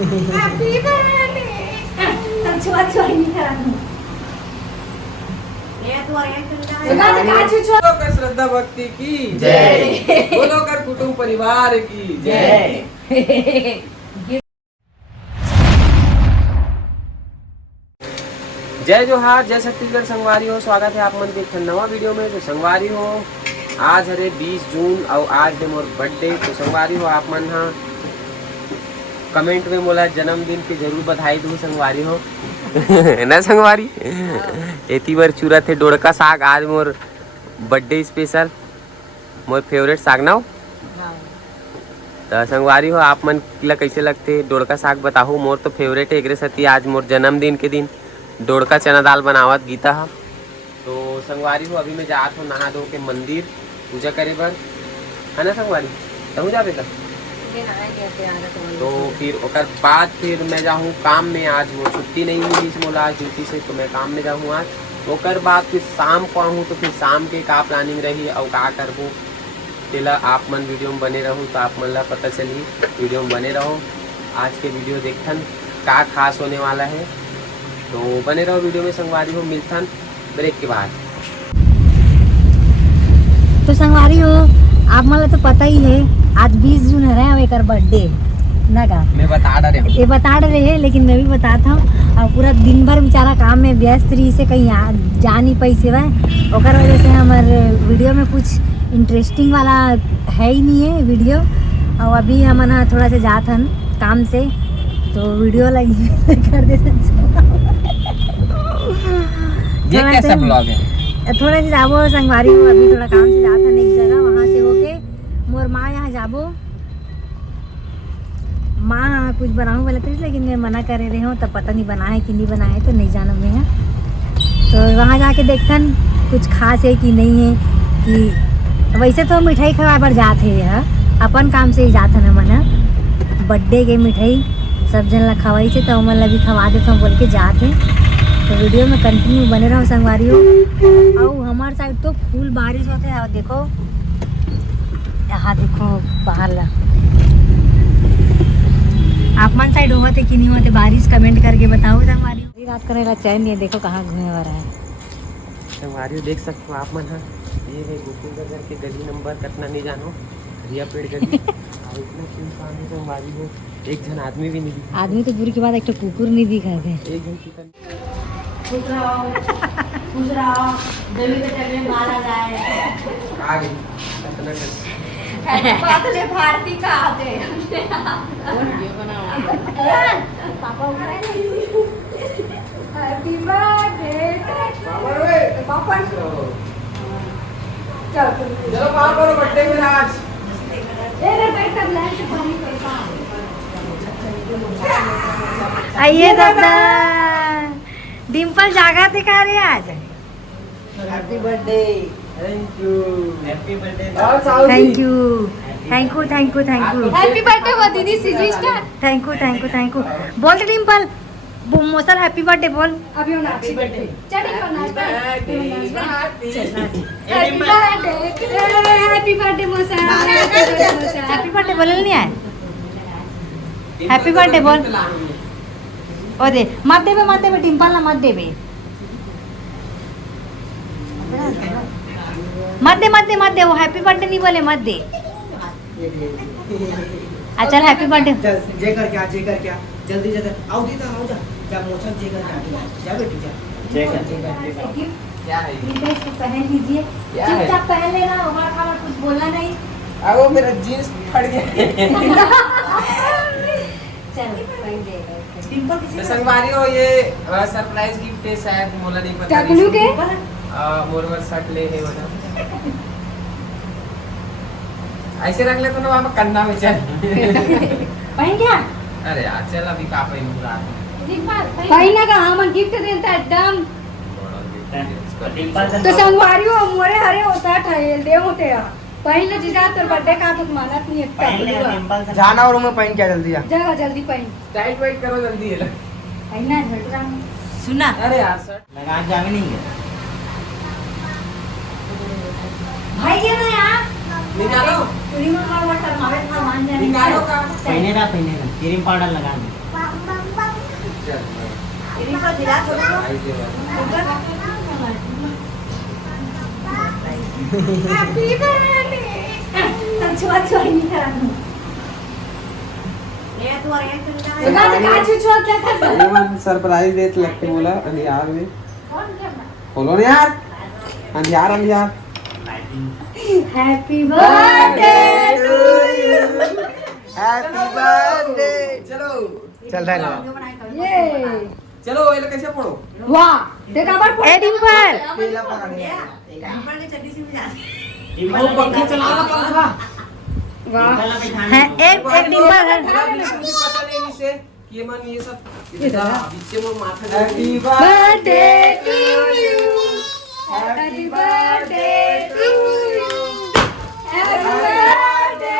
Happy birthday. छुआ छुआ नहीं कराना। ये तो बोलो कर श्रद्धा भक्ति की जय। बोलो कर कुटुंब परिवार की जय। जय जोहार, जय छत्तीसगढ़। संगवारी हो, स्वागत है आप मन के एक नवा वीडियो में। तो संगवारी हो, आज हरे 20 जून और आज है मोर बर्थडे। तो संगवारी हो, आप मन हाँ कमेंट में मोला जन्मदिन की जरूर बधाई दूँ संगवारी हो। ना संगवारी एती बार चूरा थे डोड़का साग। आज मोर बर्थडे स्पेशल, मोर फेवरेट साग ना। तो संगवारी हो, आप मन ला कैसे लगते डोड़का साग बताहू। मोर तो फेवरेट है। एकरे सती आज मोर जन्मदिन के दिन डोड़का चना दाल बनावत गीता हा। तो संगवारी हो, अभी मैं जात हूँ नहा धो के मंदिर पूजा करे बर, है ना संगवारी। कहूँ जा बेटा। तो फिर ओकर बाद फिर मैं जाऊँ काम में। आज वो छुट्टी नहीं मिली मोला आज ड्यूटी से, तो मैं काम में जाऊँ आज। ओकर बाद फिर शाम को आहूँ, तो फिर शाम के का प्लानिंग रही और का करबूँ तेला आप मन वीडियो में बने रहूँ। तो आप मन ला पता चली, वीडियो में बने रहो। आज के वीडियो देखथन का खास होने वाला है, तो बने रहो वीडियो में। संगवारी हो, मिलथन ब्रेक के बाद। तो संगवारी हो, आप मला तो पता ही है आज 20 जून है और एक बर्थडे ना का मैं बता रहे ये बता रहे हैं, लेकिन मैं भी बताता हूँ। और पूरा दिन भर बेचारा काम में व्यस्त रही से कहीं जा नहीं पाई से ओकर वजह से हमारे वीडियो में कुछ इंटरेस्टिंग वाला है ही नहीं है वीडियो। और अभी हम ना थोड़ा सा जात हन काम से, तो वीडियो लगी कर देते। ये कैसा ब्लॉग है। थोड़ा सी जाबो संगवारी हो, अभी थोड़ा काम से जात हन एक जगह, वहाँ से होके मोर माँ यहाँ जाबो। माँ कुछ बनाऊँ बोले थे, लेकिन मैं मना कर रहे हूँ। तब पता नहीं बना है कि नहीं बना है, तो नहीं जाना मैं। तो वहाँ जाके देखथन कुछ खास है कि नहीं है। कि वैसे तो मिठाई खवा पर जात है, अपन काम से ही जात है मन। बर्थडे के मिठाई सब जन ला खवाई से, तो हमन ला भी खवा देता हूँ बोल के जात है। तो वीडियो में कंटिन्यू बने रहो संगवारी हो। और हमारे साइड तो फुल बारिश होते है। देखो यहाँ देखो बाहर ला, आप मन साइड होते कि नहीं होते बारिश, कमेंट करके बताओ संगवारी। रात करेला चैन नहीं है, देखो कहाँ घूमे वाला है संगवारी देख सकते हो आप मन हाँ। ये है गोकुलनगर के गली नंबर कितना नहीं जानो, रिया पेड़ गली। और इतना क्यों पानी संगवारी हो, एक जन आदमी भी नहीं दिखा। आदमी तो दूर के बाद एक तो कुकुर नहीं दिखा थे। एक जन कितन खुश रहो देवी के चरण में माला जाए। आ गई कितना बादले भारती का आते वीडियो बनाओ। पापा हैप्पी बर्थडे पापा रे पापा चलो बाहर करो बर्थडे में आज। ए बेटा ब्लैक से पानी करता। आइए दादा, डिम्पल जागा थे का रे आज। Happy birthday. Thank you. Happy birthday. Thank you thank you thank you thank you. Happy birthday वो दीदी sister. Thank you thank you thank you. बोल डिम्पल मोसल हैप्पी बर्थडे बोल। अभी होना हैप्पी बर्थडे चढ़ी को नाच हैप्पी बर्थडे मोसा। हैप्पी बर्थडे बोलल नहीं आए। हैप्पी बर्थडे बोल। ओ दे मत देवे डिम्पल ना मत देवे। मत दे वो हैप्पी बर्थडे नहीं बोले, मत दे। अच्छा हैप्पी बर्थडे। जे कर क्या जल्दी आओ दीदा आओ जा मौसम जे कर जा बेटी जा जे कर क्या है पहन लीजिए, चुपचाप पहन लेना। हमारा खाना कुछ बोलना नहीं। वो मेरा जीन्स फट गया। चलो पहन दे। संगवारी हो, ये सरप्राइज गिफ्ट है शायद, मोला नहीं पता। टकलू के मोरवर शर्ट ले है वाला। ऐसे रख ले तो ना वहाँ कंधा में चल। पहन क्या? अरे यार चल अभी का पहन पूरा भाई ना का हम गिफ्ट देता एकदम। तो संगवारी हो मोरे हरे होता ठहल दे होते हैं। पहले जीजा तो बर्थडे का तो मानत नहीं है। जाना और मैं पहन क्या जल्दी जा जगह जल्दी पहन। टाइट वाइट करो जल्दी है। पहनना झटरा सुना। अरे यार शर्ट लगा जावे नहीं है भाई ये ना यार निकालो चुरी में मार सर मारे था मान जाने। निकालो का पहने ना क्रीम पाउडर लगा दे। आई दे हैप्पी बर्थडे छुआ छुआ नहीं करा दूं सरप्राइज देते लगते बोला अंधियार में बोलो ना यार अंधियार अंधियार happy birthday to you happy birthday चलो चल रहा है ये चलो ये लोग कैसे पढ़ो वाह देखा बार डिंपल पहला पकड़ गया वो पंखा चलाना पंखा वाह है एक डिंपल है पता नहीं इसे ये मन ये सब पीछे वो माथा happy birthday to you happy birthday to you happy birthday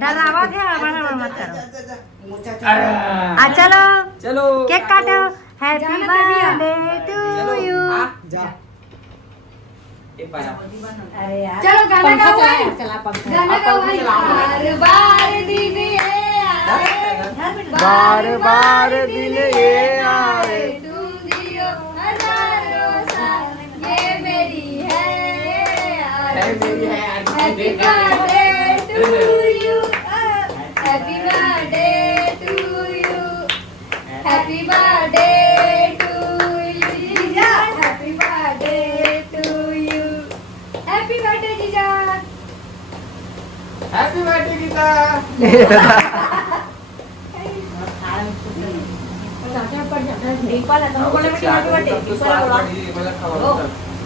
डरावा थे बड़ा मत करो चलो चलो केक काटो हैप्पी बर्थडे टू यू जा ये पाया अरे यार चलो गाना गाओ चला पंखा गाना गाओ बार बार दिन ये आए बार बार दिन ये आए तुम जियो हजारों साल ये मेरी है happy birthday to you happy birthday to you happy birthday to you जीजा happy birthday to you happy birthday जीजा happy birthday Geeta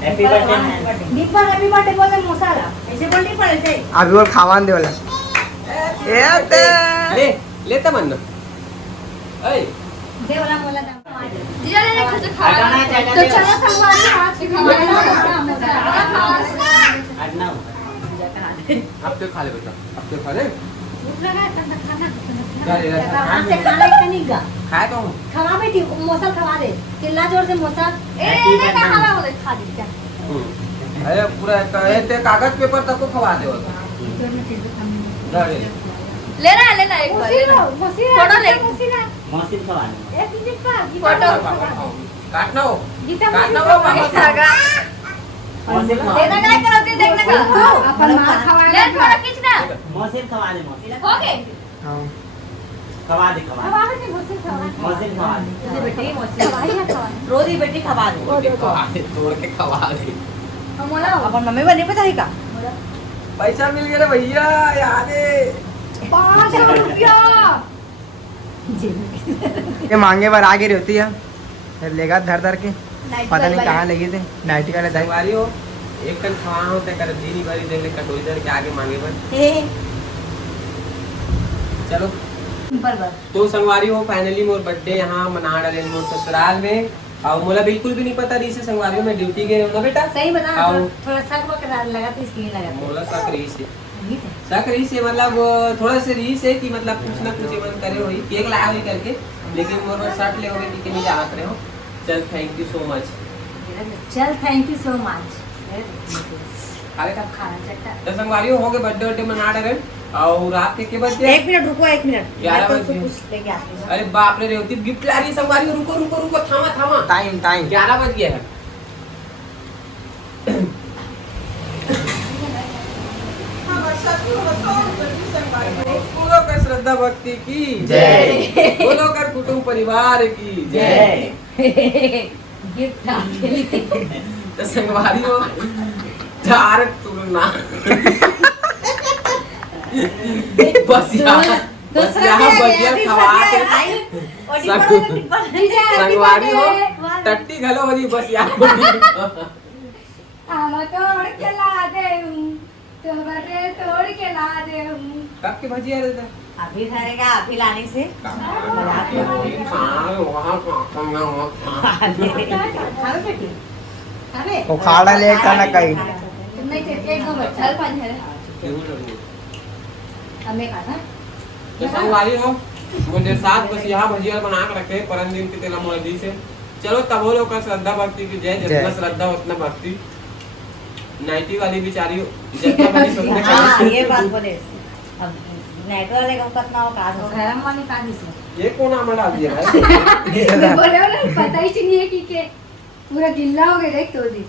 happy birthday Deepak happy birthday बोले मसाला ऐसे बोलनी पड़े अभी वो खावान दे वाला ले लेता मन ऐ दे वाला बोला जीजा ने कुछ खाना तो चलो संगवारी आज खाना अब तो खा ले बेटा अब तो खा ले खाना खाए खाना एक नहीं गा तो हूँ खवा बेटी मौसल खवा दे चिल्ला जोर से मौसल ए ने कहां बोले खा दी क्या अरे पूरा ते कागज पेपर तक को खवा दे लेना एक बार लेना फोटो ले मौसिन खावान एक दिन का फोटो काटना हो गीता काटना हो सागा मौसिन देना काय करते देखना का अपन मार खवा ले थोड़ा खींचना मौसिन खवा दे मौसिन हो गए हां खवा दे खवा बेटी मौसल खवा मौसिन खवा दे बेटी खवाई ना खवा रोजी बेटी खवा दे तोड़ के खवा दे मोला अपन मम्मी बनी पता है का पैसा मिल गया रे भैया याद है 500 रुपया ये मांगे बार आगे रहती है फिर लेगा धर धर के पता नहीं कहाँ लगे थे नाइटी का लेता संगवारी हो एक कन खवा होते कर दीनी भरी देख ले कटोरी धर के आगे मांगे पर चलो बराबर तो संगवारी हो फाइनली मोर बर्थडे यहाँ मना डाले मोर ससुराल में और मोला बिल्कुल भी नहीं पता रही से संगवारी में ड्यूटी गए हो ना बेटा सही बता आओ। थोड़ा शक वक लगा तो इसकी लगा मोला शक रही से मतलब थोड़ा से रही से कि मतलब कुछ ना कुछ मन करे होई केक लाया हुई करके लेकिन मोर शर्ट ले होगे कि नहीं जानत रहे हो चल थैंक यू सो मच चल थैंक यू सो मच खाले का खाना चट्टा तो संगवारी हो गए बर्थडे मना रहे और रात के बजे 1 मिनट रुको 1 मिनट 11 बजे कुछ लेके आती हूं अरे बाप रे रेवती गिफ्ट ला रही संगवारी रुको रुको रुको थामा टाइम 11 बज गया है बोलो कर श्रद्धा भक्ति की जय। बोलो कर कुटुंब परिवार की जय गिफ्ट तो संगवारी हो चार तुलना बस यहाँ बढ़िया खवा के संगवारी हो टट्टी घलो हो जी बस यहाँ आमा तोड़ के ला दे तोरे तोड़ के ला दे कब के भजिया रहता अभी धरेगा अभी लाने से खावे बेटी खावे वो खाड़ा ले करना कहीं नहीं थे एक दो बच्चा चल पानी है हमें खाना तो संगवारी हो मुझे साथ बस यहाँ भजिया बना के रखे परम दिन की तेला मोदी से चलो तब वो लोग का श्रद्धा भक्ति की जय जितना जय। श्रद्धा उतना भक्ति नाइटी वाली बेचारी जितना बड़ी सुनने हाँ ये का बात बोले अब नेट वाले को कितना हो काज हो गरम वाली काजी से ये कौन आमा डाल दिया है बोले ना पता ही नहीं है कि पूरा गिल्ला हो गया देख तो जी